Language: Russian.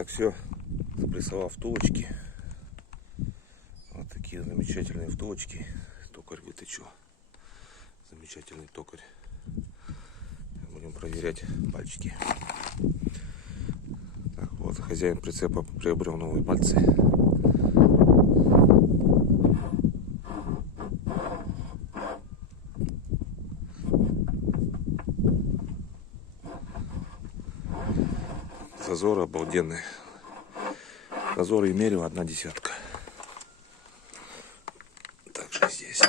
Так, все, запрессовал втулочки. Вот такие замечательные втулочки. Токарь выточил. Замечательный токарь. Будем проверять пальчики. Так, вот, хозяин прицепа приобрел новые пальцы. Зазоры обалденные. Зазоры и мерил 1/10. Также здесь